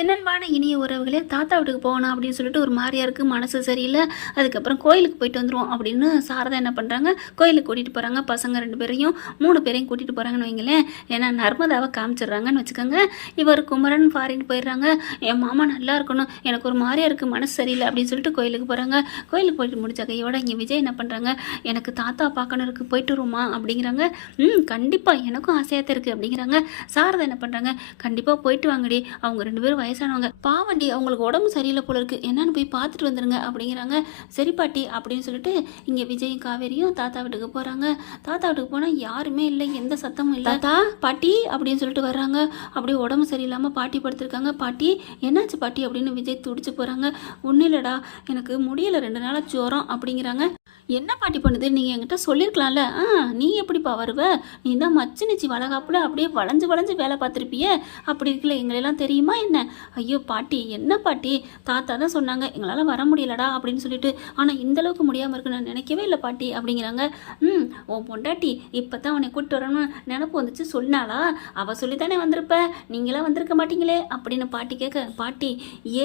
என்னன்பான இனிய உறவுகளே, தாத்தா வீட்டுக்கு போகணும் அப்படின்னு சொல்லிட்டு ஒரு மாதிரியா இருக்குது, மனசு சரியில்லை. அதுக்கப்புறம் கோயிலுக்கு போயிட்டு வந்துடுவோம் அப்படின்னு சாரதா என்ன பண்ணுறாங்க, கோயிலுக்கு கூட்டிகிட்டு போகிறாங்க. பசங்க 2 பேரையும் 3 பேரையும் கூட்டிகிட்டு போகிறாங்கன்னு வைங்களேன். ஏன்னா நர்மதாவை காமிச்சிடுறாங்கன்னு வச்சுக்கோங்க. இவர் குமரன் ஃபாரின் போயிடுறாங்க. என் மாமா நல்லா இருக்கணும், எனக்கு ஒரு மாதிரியா இருக்குது, மனசு சரியில்லை அப்படின்னு சொல்லிட்டு கோயிலுக்கு போகிறாங்க. கோயிலுக்கு போயிட்டு முடிச்ச கையோட இங்கே விஜய் என்ன பண்ணுறாங்க, எனக்கு தாத்தா பார்க்கணும் இருக்குது, போயிட்டு வருமா அப்படிங்கிறாங்க. கண்டிப்பாக எனக்கும் ஆசையாக இருக்குது அப்படிங்கிறாங்க. சாரதா என்ன பண்ணுறாங்க, கண்டிப்பாக போயிட்டு வாங்கடி, அவங்க 2 பேரும் வயசானவங்க, பாவண்டி அவங்களுக்கு உடம்பு சரியில்லை போல இருக்கு, என்னன்னு போய் பார்த்துட்டு வந்துருங்க அப்படிங்கிறாங்க. சரி பாட்டி அப்படின்னு சொல்லிட்டு இங்கே விஜயும் காவேரியும் தாத்தா வீட்டுக்கு போகிறாங்க. தாத்தா வீட்டுக்கு போனால் யாருமே இல்லை, எந்த சத்தமும் இல்லை. தாத்தா பாட்டி அப்படின்னு சொல்லிட்டு வர்றாங்க. அப்படியே உடம்பு சரியில்லாமல் பாட்டி படுத்திருக்காங்க. பாட்டி என்னாச்சு பாட்டி அப்படின்னு விஜய் துடிச்சு போகிறாங்க. ஒன்றும் இல்லைடா, எனக்கு முடியலை, 2 நாளாக ஜுரம் அப்படிங்கிறாங்க. என்ன பாட்டி பண்ணுது, நீங்கள் என்கிட்ட சொல்லியிருக்கலாம்ல. நீ எப்படிப்பா வருவ, நீ தான் மச்சு நிச்சி வளகாப்புல அப்படியே வளைஞ்சு வளைஞ்சு வேலை பார்த்துருப்பிய, அப்படி இருக்கல, எங்களெல்லாம் தெரியுமா என்ன? ஐயோ பாட்டி, என்ன பாட்டி, தாத்தா தான் சொன்னாங்க எங்களால் வர முடியலடா அப்படின்னு சொல்லிட்டு, ஆனால் இந்தளவுக்கு முடியாமல் இருக்கு நான் நினைக்கவே இல்லை பாட்டி அப்படிங்கிறாங்க. உன் பொண்டாட்டி இப்போ தான் உன்னை கூப்பிட்டு வரணும்னு நினப்பு வந்துச்சு சொன்னாலா, அவள் சொல்லி தானே வந்திருப்ப, நீங்களாம் வந்திருக்க மாட்டீங்களே அப்படின்னு பாட்டி கேட்க, பாட்டி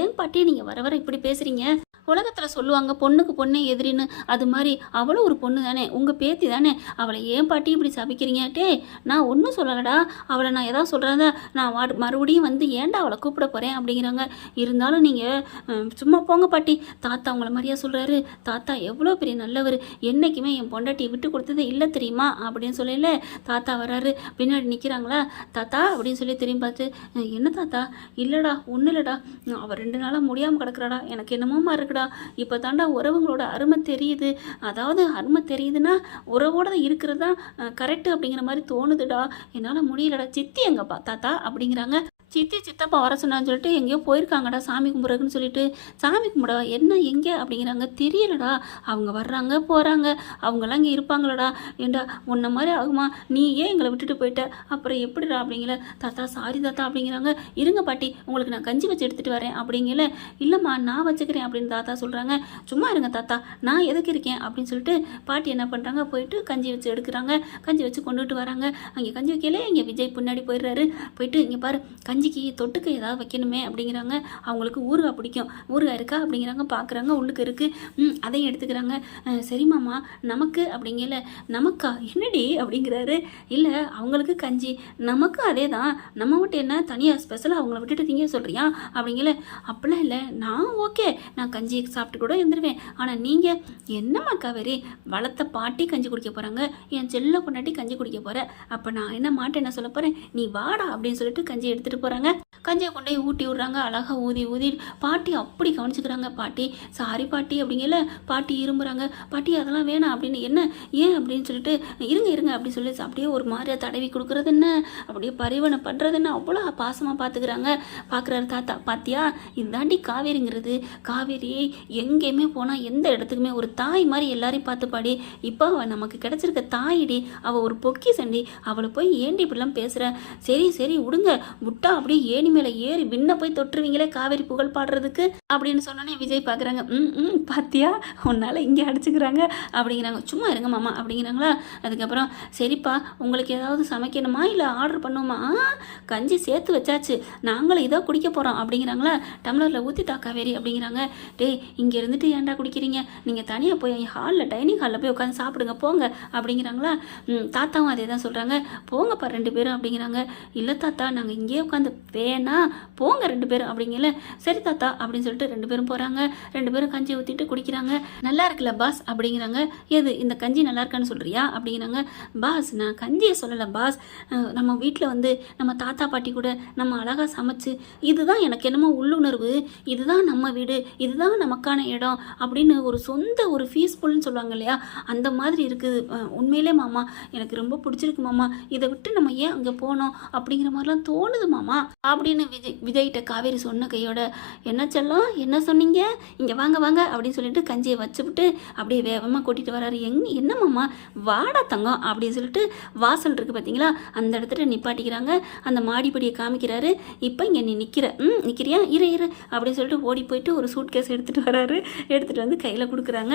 ஏன் பாட்டி நீங்கள் வர வர இப்படி பேசுகிறீங்க, உலகத்தில் சொல்லுவாங்க பொண்ணுக்கு பொண்ணே எதிரின்னு, அது மாதிரி அவளும் ஒரு பொண்ணு தானே, உங்கள் பேத்தி தானே, அவளை ஏன் பாட்டி இப்படி சபிக்கிறீங்க? நான் ஒன்றும் சொல்லலடா, அவளை நான் எதாவது சொல்கிறதா நான் மறுபடியும் வந்து ஏன்டா அவளை கூப்பிட போகிறேன் அப்படிங்கிறாங்க. இருந்தாலும் நீங்கள் சும்மா போங்க பாட்டி, தாத்தா உங்களை மாதிரியா சொல்கிறாரு, தாத்தா எவ்வளோ பெரிய நல்லவர், என்றைக்குமே என் பொண்டாட்டியை விட்டு கொடுத்தது இல்லை தெரியுமா அப்படின்னு சொல்லல. தாத்தா வராரு, பின்னாடி நிற்கிறாங்களா, தாத்தா அப்படின்னு சொல்லி திரும்பி பார்த்து, என்ன தாத்தா, இல்லைடா ஒன்றும் இல்லைடா, அவள் 2 நாளாக முடியாமல் கிடக்குறாடா, எனக்கு என்னமோமா இருக்குடா, இப்போ தாண்டா உறவுங்களோட அருமை தெரியுது, அதாவது அருமை தெரியுதுன்னா உறவோட இருக்கிறது தான் கரெக்டு அப்படிங்கிற மாதிரி தோணுதுடா, என்னால் முடியலடா. சித்தி எங்கப்பா தாத்தா அப்படிங்கிறாங்க. சித்தி சித்தப்பா வர சொன்னான்னு சொல்லிட்டு எங்கேயோ போயிருக்காங்கடா சாமி கும்பிட்றதுன்னு சொல்லிட்டு. சாமி கும்பிட என்ன எங்கே அப்படிங்கிறாங்க. தெரியலடா, அவங்க வர்றாங்க போகிறாங்க, அவங்களாம் இங்கே இருப்பாங்களடா. ஏண்டா உன்ன மாதிரி ஆகுமா, நீ ஏன் எங்களை விட்டுட்டு போயிட்ட, அப்புறம் எப்படிடா அப்படிங்கிற. தாத்தா சாரி தாத்தா அப்படிங்கிறாங்க. இருங்க பாட்டி, உங்களுக்கு நான் கஞ்சி வச்சு எடுத்துகிட்டு வரேன் அப்படிங்கல. இல்லைம்மா நான் வச்சுக்கிறேன் அப்படின்னு தாத்தா சொல்கிறாங்க. சும்மா இருங்க தாத்தா, நான் எதுக்கு இருக்கேன் அப்படின்னு சொல்லிட்டு பாட்டி என்ன பண்ணுறாங்க, போயிட்டு கஞ்சி வச்சு எடுக்கிறாங்க. கஞ்சி வச்சு கொண்டுட்டு வராங்க. அங்கே கஞ்சி வைக்கல, இங்கே விஜய் பின்னாடி போயிடுறாரு. போயிட்டு இங்கே பாரு, கஞ்சிக்கு தொட்டுக்க ஏதாவது வைக்கணுமே அப்படிங்கிறாங்க. அவங்களுக்கு ஊறுகாய் பிடிக்கும், ஊறுகாய் இருக்கா அப்படிங்கிறாங்க. பார்க்குறாங்க, உள்ளுக்கு இருக்குது, அதையும் எடுத்துக்கிறாங்க. சரி மாமா நமக்கு அப்படிங்கல. நமக்கா என்னடி அப்படிங்கிறாரு. இல்லை அவங்களுக்கு கஞ்சி, நமக்கு அதே தான், நம்ம மட்டும் என்ன தனியாக ஸ்பெஷலாக அவங்கள விட்டுட்டு திங்க சொல்கிறியா அப்படிங்கல. அப்படிலாம் இல்லை, நான் ஓகே, நான் கஞ்சி சாப்பிட்டு கூட இருந்துருவேன், ஆனால் நீங்கள் என்னம்மா காவேரி, வளர்த்த பாட்டி கஞ்சி குடிக்க போகிறாங்க, என் செல்ல பொண்டாட்டி கஞ்சி குடிக்க போகிற, அப்போ நான் என்ன மாட்டேன், என்ன சொல்ல போகிறேன், நீ வாடா அப்படின்னு சொல்லிட்டு கஞ்சி எடுத்துகிட்டு போகிறாங்க. கஞ்சியை கொண்டு போய் ஊட்டி விட்றாங்க. அழகாக ஊதி ஊதி பாட்டி அப்படி கவனிச்சுக்கிறாங்க. பாட்டி சாரி பாட்டி அப்படிங்கல. பாட்டி இரும்புறாங்க. பாட்டி அதெல்லாம் வேணாம் அப்படின்னு. என்ன ஏன் அப்படின்னு சொல்லிட்டு, இருங்க இருங்க அப்படின்னு சொல்லி அப்படியே ஒரு மாதிரியாக தடவி கொடுக்குறது என்ன, அப்படியே பரிவனை பண்ணுறது என்ன, அவ்வளோ பாசமாக பார்த்துக்கிறாங்க. பார்க்குறாரு தாத்தா, பாத்தியா இதாண்டி காவேரிங்கிறது, காவேரி எங்கேயுமே போனால் எந்த இடத்துக்குமே ஒரு தாய் மாதிரி எல்லாரையும் பார்த்து பாடி, இப்போ அவள் நமக்கு கிடச்சிருக்க தாயிடி, அவள் ஒரு பொக்கி சண்டி, அவளை போய் ஏண்டி இப்படிலாம் பேசுகிற, சரி சரி விடுங்க, விட்டா அப்படியே ஏணி மேலே ஏறி விண்ண போய் தொட்டுருவீங்களே காவேரி புகழ் பாடுறதுக்கு அப்படின்னு சொன்னோன்னே விஜய் பார்க்குறாங்க. பாத்தியா உன்னால் இங்கே அடிச்சுக்கிறாங்க அப்படிங்கிறாங்க. சும்மா இருங்க மாமா அப்படிங்கிறாங்களா. அதுக்கப்புறம் சரிப்பா, உங்களுக்கு ஏதாவது சமைக்கணுமா இல்லை ஆர்டர் பண்ணுவோமா, கஞ்சி சேர்த்து வச்சாச்சு, நாங்களும் இதோ குடிக்க போகிறோம் அப்படிங்கிறாங்களா. டம்ளரில் ஊற்றிட்டா காவேரி அப்படிங்கிறாங்க. டேய் இங்கே இருந்துட்டு ஏன்டா குடிக்கிறீங்க, நீங்கள் தனியாக போய் ஹாலில் டைனிங் ஹாலில் போய் உட்காந்து சாப்பிடுங்க போங்க அப்படிங்கிறாங்களா. தாத்தாவும் அதே தான் சொல்கிறாங்க. போங்கப்பா 2 பேரும் அப்படிங்கிறாங்க. இல்லை தாத்தா நாங்கள் இங்கேயே உட்காந்து, வேணா போங்க 2 பேரும் அப்படிங்கல. சரி தாத்தா அப்படின்னு சொல்லிட்டு 2 பேரும் போகிறாங்க. 2 பேரும் கஞ்சி ஊற்றிட்டு குடிக்கிறாங்க. நல்லா இருக்குல்ல பாஸ் அப்படிங்கிறாங்க. எது இந்த கஞ்சி நல்லா இருக்கான்னு சொல்கிறியா அப்படிங்கிறாங்க. பாஸ் நான் கஞ்சியை சொல்லலை பாஸ், நம்ம வீட்டில் வந்து நம்ம தாத்தா பாட்டி கூட நம்ம அழகாக சமைச்சு, இதுதான் எனக்கு என்னமோ உள்ளுணர்வு, இதுதான் நம்ம வீடு, இதுதான் நமக்கான இடம் அப்படின்னு ஒரு சொந்த ஒரு பீஸ்ஃபுல்னு சொல்லுவாங்க இல்லையா, அந்த மாதிரி இருக்குது. உண்மையிலே மாமா எனக்கு ரொம்ப பிடிச்சிருக்கு மாமா, இதை விட்டு நம்ம ஏன் அங்கே போனோம் அப்படிங்கிற மாதிரிலாம் தோணுது மாமா அப்படின்னு விஜய்கிட்ட காவேரி சொன்ன கையோட, என்ன செல்லம் என்ன சொன்னீங்க, இங்கே வாங்க வாங்க அப்படின்னு சொல்லிட்டு கஞ்சியை வச்சுவிட்டு அப்படியே வேகமாக கூட்டிகிட்டு வராரு. என்னம்மாம்மா வாடா தங்கம் அப்படின்னு சொல்லிட்டு வாசல் இருக்குது பார்த்தீங்களா, அந்த இடத்துல நிப்பாட்டிக்கிறாங்க. அந்த மாடிப்படியை காமிக்கிறாரு. இப்போ இங்கே நீ நிற்கிறியா, இரு இரு அப்படின்னு சொல்லிட்டு ஓடி போயிட்டு ஒரு சூட் கேஸ் எடுத்துகிட்டு வராரு. எடுத்துகிட்டு வந்து கையில் கொடுக்குறாங்க.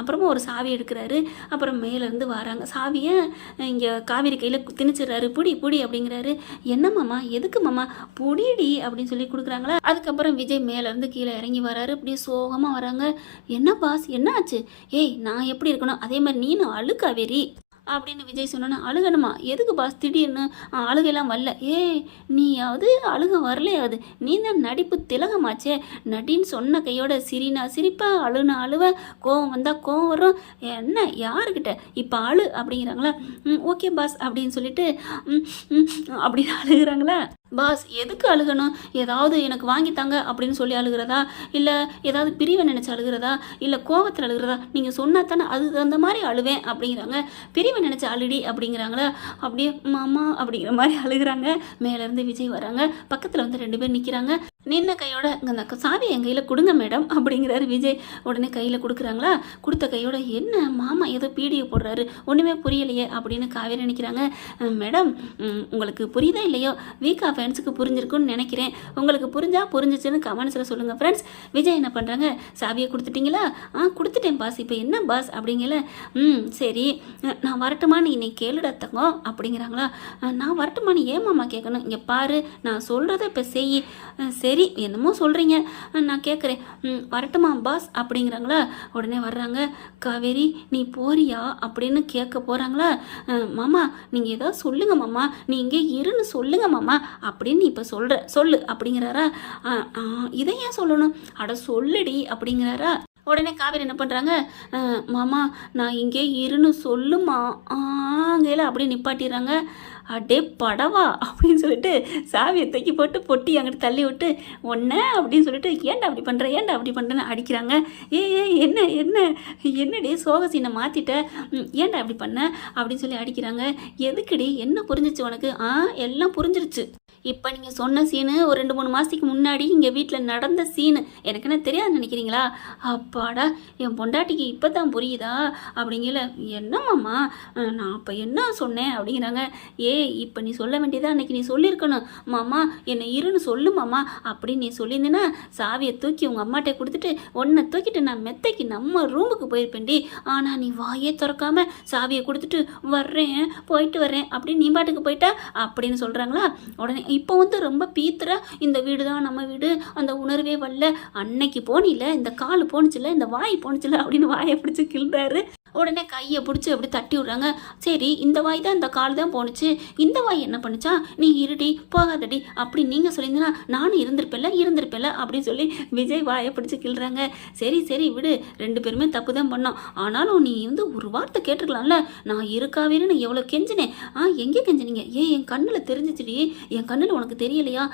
அப்புறமா ஒரு சாவி எடுக்கிறாரு. அப்புறம் மேலேருந்து வராங்க. சாவியை இங்கே காவேரி கையில் திணிச்சிடுறாரு. புடி புடி அப்படிங்கிறாரு. என்னம்மாம்மா எதுக்கு மாமா பொடிடி அப்படின்னு சொல்லி கொடுக்குறாங்களா. அதுக்கப்புறம் விஜய் மேலேருந்து கீழே இறங்கி வராரு. அப்படியே சோகமாக வராங்க. என்ன பாஸ் என்ன ஆச்சு? ஏய் நான் எப்படி இருக்கணும் அதே மாதிரி நீனும் அழு காவேரி அப்படின்னு விஜய் சொன்னோன்னே, அழுகணுமா? எதுக்கு பாஸ் திடீர்னு அழுகையெல்லாம் வரல. ஏய் நீயாவது அழுக வரலையாவது, நீ தான் நடிப்பு திலகமாச்சே. நடின்னு சொன்ன கையோட சிரினா சிரிப்பா, அழுனா அழுவ, கோவம் வந்தால் கோவம் வரும். என்ன யாருக்கிட்ட இப்போ அழு அப்படிங்கிறாங்களா. ஓகே பாஸ் அப்படின்னு சொல்லிட்டு அப்படின்னு அழுகிறாங்களா. பாஸ் எதுக்கு அழுகணும்? ஏதாவது எனக்கு வாங்கித்தாங்க அப்படின்னு சொல்லி அழுகிறதா, இல்லை ஏதாவது பிரிவை நினச்சி அழுகிறதா, இல்லை கோவத்தில் அழுகிறதா? நீங்கள் சொன்னா தானே அது அந்த மாதிரி அழுவேன் அப்படிங்கிறாங்க. பிரிவை நினச்சி அழுடி அப்படிங்கிறாங்களா. அப்படியே மாமா அப்படிங்கிற மாதிரி அழுகிறாங்க. மேலேருந்து விஜய் வராங்க. பக்கத்தில் வந்து 2 பேர் நிற்கிறாங்க. நின்ன கையோட அந்த சாவி என் கையில் கொடுங்க மேடம் அப்படிங்கிறாரு விஜய். உடனே கையில் கொடுக்குறாங்களா. கொடுத்த கையோட என்ன மாமா ஏதோ பீடியை போடுறாரு, ஒன்றுமே புரியலையே அப்படின்னு காவேரி நினைக்கிறாங்க. மேடம் உங்களுக்கு புரியுதா இல்லையோ, வீக்கா ஃப்ரெண்ட்ஸுக்கு புரிஞ்சிருக்குன்னு நினைக்கிறேன். உங்களுக்கு புரிஞ்சிச்சுன்னு கமெண்ட்ஸில் சொல்லுங்கள் ஃப்ரெண்ட்ஸ். விஜய் என்ன பண்ணுறாங்க, சாவியை கொடுத்துட்டிங்களா? கொடுத்துட்டேன் பாஸ். இப்போ என்ன பாஸ் அப்படிங்கல. சரி நான் வரட்டுமா, நீ இன்னைக்கு கேளுடா தங்கம் அப்படிங்கிறாங்களா. நான் வரட்டுமா, நீ ஏன் மாமா கேட்கணும்? இங்கே பாரு நான் சொல்கிறத இப்போ செய். சரி என்னமோ சொல்கிறீங்க, நான் கேட்குறேன். வரட்டுமா பாஸ் அப்படிங்கிறாங்களா. உடனே வர்றாங்க. காவேரி நீ போறியா அப்படின்னு கேட்க போகிறாங்களா. மாமா நீங்கள் ஏதாவது சொல்லுங்க மாமா, நீ இங்கே இருன்னு சொல்லுங்க மாமா அப்படின்னு இப்போ சொல்லு அப்படிங்கிறாரா. இதை ஏன் சொல்லணும், அட சொல்லுடி அப்படிங்கிறாரா. உடனே காவேரி என்ன பண்ணுறாங்க, மாமா நான் இங்கே இருன்னு சொல்லுமா ஆங்கேல அப்படியே நிப்பாட்டிடுறாங்க. அடே படவா அப்படின்னு சொல்லிட்டு சாவியை தூக்கி போட்டு பொட்டி அங்கிட்டு தள்ளி விட்டு ஒன்றை அப்படின்னு சொல்லிட்டு ஏன்டா அப்படி பண்ணுறேன்னு அடிக்கிறாங்க. என்ன என்ன என்னடி சோகசீனை மாற்றிட்ட, ஏன்டா அப்படி பண்ண அப்படின்னு சொல்லி அடிக்கிறாங்க. எதுக்குடி என்ன புரிஞ்சிச்சு உனக்கு? எல்லாம் புரிஞ்சிருச்சு. இப்போ நீங்கள் சொன்ன சீனு ஒரு 2-3 மாதத்துக்கு முன்னாடி இங்கே வீட்டில் நடந்த சீனு எனக்கு என்ன தெரியாது நினைக்கிறீங்களா? அப்பாடா என் பொண்டாட்டிக்கு இப்போ தான் புரியுதா அப்படிங்கல. என்னம்மாம்மா நான் அப்போ என்ன சொன்னேன் அப்படிங்கிறாங்க. இப்போ நீ சொல்ல வேண்டியதா அன்றைக்கி நீ சொல்லியிருக்கணும். மாமா என்னை இருன்னு சொல்லு மாமா அப்படின்னு நீ சொல்லியிருந்தேன்னா சாவியை தூக்கி உங்கள் அம்மாட்டே கொடுத்துட்டு உன்னை தூக்கிட்டு நான் மெத்தைக்கு நம்ம ரூமுக்கு போயிருப்பேன்டி. ஆனால் நீ வாயே திறக்காம சாவியை கொடுத்துட்டு போயிட்டு வர்றேன் அப்படின்னு நீ பாட்டுக்கு போயிட்டா அப்படின்னு சொல்கிறாங்களா. உடனே இப்போ வந்து ரொம்ப பீத்துற, இந்த வீடு தான் நம்ம வீடு, அந்த உணர்வே வரல. அன்னைக்கு போனில, இந்த கால் போணுச்சுல, இந்த வாய் போணுச்சுல அப்படின்னு வாயை பிடிச்சி கிள்றாரு. உடனே கையை பிடிச்சி அப்படி தட்டி விட்றாங்க. சரி இந்த வாய் தான் இந்த கால் தான் போணுச்சு, இந்த வாய் என்ன பண்ணுச்சா? நீ இருடி போகாதடி அப்படி நீங்கள் சொல்லியிருந்தா நானும் இருந்திருப்பேன்ல அப்படின்னு சொல்லி விஜய் வாயை பிடிச்சி கிள்றாங்க. சரி விடு, 2 பேருமே தப்பு தான் பண்ணோம். ஆனாலும் நீ வந்து ஒரு வார்த்தை கேட்டுருக்கலாம்ல, நான் இருக்காவேன்னு நான் எவ்வளோ கெஞ்சினேன். எங்கே கெஞ்சினீங்க? என் கண்ணில் தெரிஞ்சிச்சுடி. என் கண்ணில் உனக்கு தெரியலையா?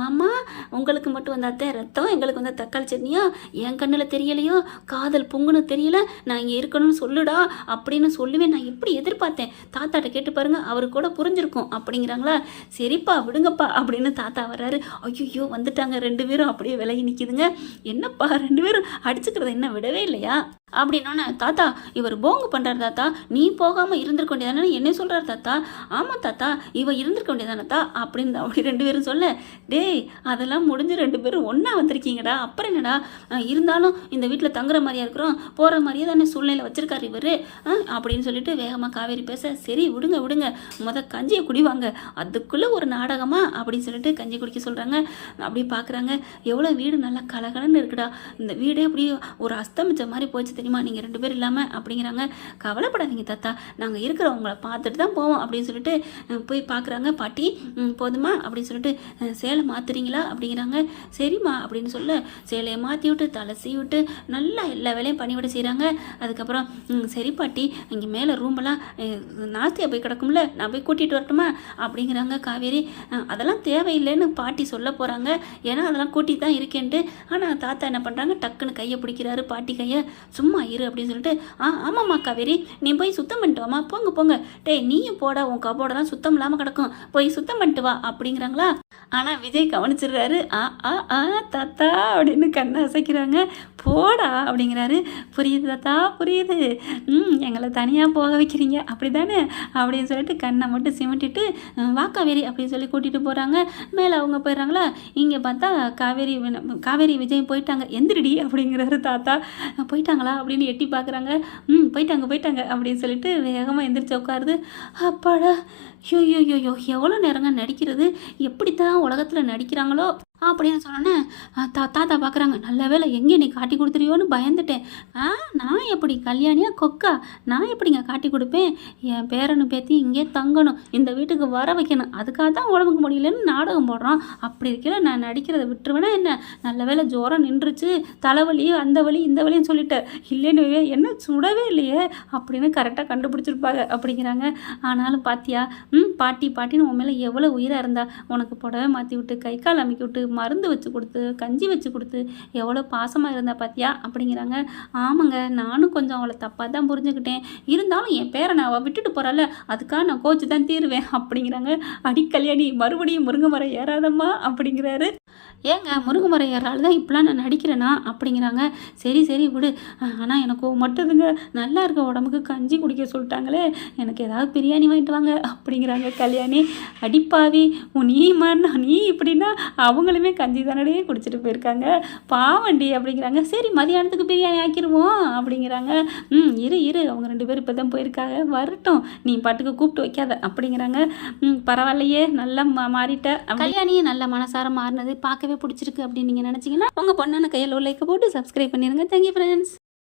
மாமா உங்களுக்கு மட்டும் வந்தாத்தே ரத்தம், எங்களுக்கு வந்த தக்காளி சட்னியா? என் கண்ணில் தெரியலையோ? காதல் பொங்குன்னு தெரியல, நான் இங்கே இருக்கணும்னு சொல்லுடா அப்படின்னு சொல்லுவேன். நான் எப்படி எதிர்பார்த்தேன். தாத்தாட்ட கேட்டு பாருங்க, அவரு கூட புரிஞ்சிருக்கும் அப்படிங்கிறாங்களா. சரிப்பா விடுங்கப்பா அப்படின்னு தாத்தா வர்றாரு. ஐயோ வந்துட்டாங்க 2 பேரும். அப்படியே விலகி நிற்கிதுங்க. என்னப்பா 2 பேரும் அடிச்சுக்கிறத என்ன விடவே இல்லையா அப்படின்னோன்னே, தாத்தா இவர் போங்கு பண்ணுறாரு தாத்தா, நீ போகாமல் இருந்திருக்க வேண்டியதானே என்ன சொல்கிறார் தாத்தா. ஆமாம் தாத்தா இவ இருந்திருக்க வேண்டியதானத்தா அப்படின்னு அப்படி 2 பேரும் சொல்ல, டேய் அதெல்லாம் முடிஞ்சு 2 பேரும் ஒன்றா வந்திருக்கீங்கடா, அப்புறம் என்னடா இருந்தாலும் இந்த வீட்டில் தங்குற மாதிரியா இருக்கிறோம், போகிற மாதிரியே தானே சூழ்நிலை வச்சிருக்காரு இவர் அப்படின்னு சொல்லிட்டு வேகமாக காவேரி பேச, சரி விடுங்க கஞ்சியை குடிவாங்க, அதுக்குள்ளே ஒரு நாடகமா அப்படின்னு சொல்லிட்டு கஞ்சி குடிக்க சொல்கிறாங்க. அப்படியே பார்க்குறாங்க, எவ்வளோ வீடு நல்லா கலகலன்னு இருக்குடா, இந்த வீடே அப்படியே ஒரு அஸ்தமிச்ச மாதிரி போச்சு தெரியுமா நீங்கள் 2 பேர் இல்லாமல் அப்படிங்கிறாங்க. கவலைப்படாதீங்க தாத்தா, நாங்கள் இருக்கிறவங்கள பார்த்துட்டு தான் போவோம் அப்படின்னு சொல்லிட்டு போய் பார்க்குறாங்க. பாட்டி போதுமா அப்படின்னு சொல்லிட்டு சேலை மாற்றுறீங்களா அப்படிங்கிறாங்க. சரிம்மா அப்படின்னு சொல்ல சேலையை மாற்றி விட்டு தலை சீ விட்டு நல்லா எல்லா வேலையும் பண்ணிவிட செய்கிறாங்க. அதுக்கப்புறம் சரி பாட்டி இங்கே மேலே ரூமெல்லாம் நாஸ்தியாக போய் கிடக்கும்ல, நான் போய் கூட்டிகிட்டு வரட்டுமா அப்படிங்கிறாங்க காவேரி. அதெல்லாம் தேவையில்லைன்னு பாட்டி சொல்ல போகிறாங்க, ஏன்னா அதெல்லாம் கூட்டிகிட்டு தான் இருக்கேன்ட்டு. ஆனால் தாத்தா என்ன பண்ணுறாங்க, டக்குன்னு கையை பிடிக்கிறாரு பாட்டி கையை. சும்மா இரு அப்படின்னு சொல்லிட்டு, ஆமாம்மா காவேரி நீ போய் சுத்தம் பண்ணிட்டு வாமா, போங்க டேய் நீயும் போடா, உன் கபோர்டெல்லாம் சுத்தம் இல்லாமல் கிடக்கும், போய் சுத்தம் பண்ணிட்டு வா அப்படிங்கிறாங்களா. ஆனால் விஜய் கவனிச்சிடுறாரு. தாத்தா அப்படின்னு கண்ணை அசைக்கிறாங்க. போடா அப்படிங்கிறாரு. புரியுது தாத்தா புரியுது, எங்களை தனியாக போக வைக்கிறீங்க அப்படி தானே அப்படின்னு சொல்லிட்டு கண்ணை மட்டும் சிமிட்டிட்டு வா காவேரி அப்படின்னு சொல்லி கூட்டிகிட்டு போகிறாங்க. மேலே அவங்க போயிடுறாங்களா. இங்கே பார்த்தா காவேரி விஜய் போயிட்டாங்க. எந்திரிடி அப்படிங்கிறாரு தாத்தா. போயிட்டாங்களா அப்படின்னு எட்டி பார்க்குறாங்க. போயிட்டாங்க அப்படின்னு சொல்லிட்டு வேகமாக எந்திரிச்சு உட்காருது. அப்பாடா, ஐயோ எவ்வளோ நேரங்க நடிக்கிறது, எப்படித்தான் உலகத்தில் நடிக்கிறாங்களோ அப்படின்னு சொன்னோன்னே தாத்தா பார்க்குறாங்க. நல்ல வேலை எங்கே நீ காட்டி கொடுத்துருயோன்னு பயந்துட்டேன். நான் எப்படி கல்யாணியா கொக்கா, நான் எப்படிங்க காட்டி கொடுப்பேன்? என் பேரனு பேத்தி இங்கே தங்கணும், இந்த வீட்டுக்கு வர வைக்கணும், அதுக்காக தான் உடம்புக்கு முடியலன்னு நாடகம் போடுறான். அப்படி இருக்கல நான் நடிக்கிறத விட்டுருவேனா என்ன? நல்ல வேலை ஜோரம் நின்றுச்சு, தலைவலி அந்த வலி இந்த வலின்னு சொல்லிட்டேன், இல்லைன்னு என்ன சுடவே இல்லையே அப்படின்னு கரெக்டாக கண்டுபிடிச்சிருப்பாங்க அப்படிங்கிறாங்க. ஆனாலும் பாத்தியா, பாட்டின்னு உன் மேலே எவ்வளோ உயிராக இருந்தா, உனக்கு புடவை மாற்றி விட்டு கை கால் அமைக்கி விட்டு மருந்து வச்சு கொடுத்து கஞ்சி வச்சு கொடுத்து எவ்வளோ பாசமாக இருந்தா பாத்தியா அப்படிங்கிறாங்க. ஆமாங்க, நானும் கொஞ்சம் அவளை தப்பாக தான் புரிஞ்சுக்கிட்டேன், இருந்தாலும் என் பேரனை அவள் விட்டுட்டு போகிறாள், அதுக்காக நான் கோச்சு தான் தீருவேன் அப்படிங்கிறாங்க. அடி கல்யாணி, மறுபடியும் முருங்கை மரம் ஏறாதம்மா அப்படிங்கிறாரு. ஏங்க முருங்கை மரம் ஏறால் தான் இப்படிலாம் நான் நடிக்கிறேனா அப்படிங்கிறாங்க. சரி விடு, ஆனால் எனக்கு மட்டுதுங்க, நல்லா இருக்க உடம்புக்கு கஞ்சி குடிக்க சொல்லிட்டாங்களே, எனக்கு ஏதாவது பிரியாணி வாங்கிட்டு வாங்க அப்படிங்கிறாங்க கல்யாணி. அடிப்பாவி, நீ இப்படின்னா அவங்களுமே கஞ்சி தானடே குடிச்சிட்டு போயிருக்காங்க, பாவண்டி அப்படிங்கிறாங்க. சரி மதியானத்துக்கு பிரியாணி ஆக்கிடுவோம் அப்படிங்கிறாங்க. இரு அவங்க 2 பேரும் இப்போ தான் போயிருக்காங்க, வரட்டும், நீ பாட்டுக்கு கூப்பிட்டு வைக்காத அப்படிங்கிறாங்க. பரவாயில்லையே, நல்லா மாறிட்ட. கல்யாணியே நல்ல மனசார மாறினது பார்க்கவே பிடிச்சிருக்கு அப்படின்னு நீங்கள் நினச்சிங்கன்னா உங்கள் பொண்ணான கையில் லைக்கை போட்டு சப்ஸ்கிரைப் பண்ணிடுங்க. Thank you friends.